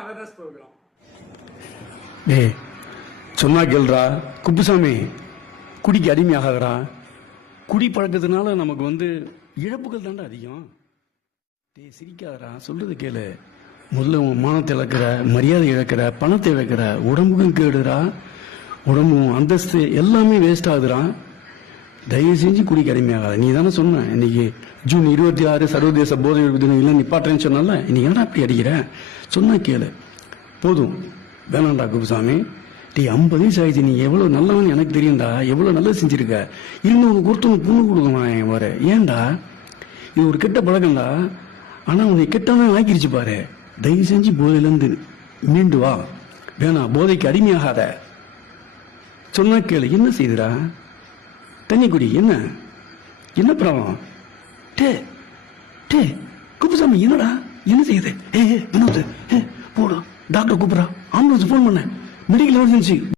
Awareness program டேய் சொன்னா கேள்றா. குப்புசாமி குடிக்கு அடிமையாகிறா. குடி பழக்கத்தினால நமக்கு வந்து இழப்புகள் தாண்டா அதிகம். டேய் சிரிக்காதரா சொல்றது கேளு. முதல்ல உன் மானத்தை இழக்கிற மரியாதை இழக்கிற பணத்தை இழக்கிற உடம்புக்கும் கேடுறா உடம்பும் அந்தஸ்து எல்லாமே வேஸ்ட் ஆகுதுடா. தயவு செஞ்சு குடிக்கு அடிமையாகாத. நீ தானே சொன்ன இன்னைக்கு ஜூன் இருபத்தி ஆறு சர்வதேச போதை ஒழிப்பு தினம் இல்லை நிப்பாட்டுறேன்னு சொன்னால நீ என்ன அப்படி அடிக்கிற? சொன்னா கேளு. போதும். வேணாம்டா குப்புசாமி. டீ ஐம்பது வயசு ஆயிடுச்சு. நீ எவ்வளவு நல்லவன் எனக்கு தெரியும்டா. எவ்வளவு நல்லது செஞ்சிருக்க? இன்னும் உனக்கு ஒருத்தவங்க பொண்ணு கொடுக்கணும் வர? ஏன்டா? இது ஒரு கெட்ட பழக்கம்டா. ஆனா உன்னை கெட்டவன் ஆக்கிருச்சு பாரு. தயவு செஞ்சு போதையிலேருந்து மீண்டு வா. வேணாம் போதைக்கு அடிமையாகாத. சொன்னா கேளு. என்ன செய்துடா? தண்ணி குடி என்ன? என்ன ப்ராப்ளம் டே டே குப்புசாமி என்னடா? என்ன செய்யுது? ஏ ஏ, வினோத் ஏ போடா. டாக்டர் கூப்பிட்றா. ஆம்புலன்ஸ் ஃபோன் பண்ண மெடிக்கல் எமர்ஜென்சி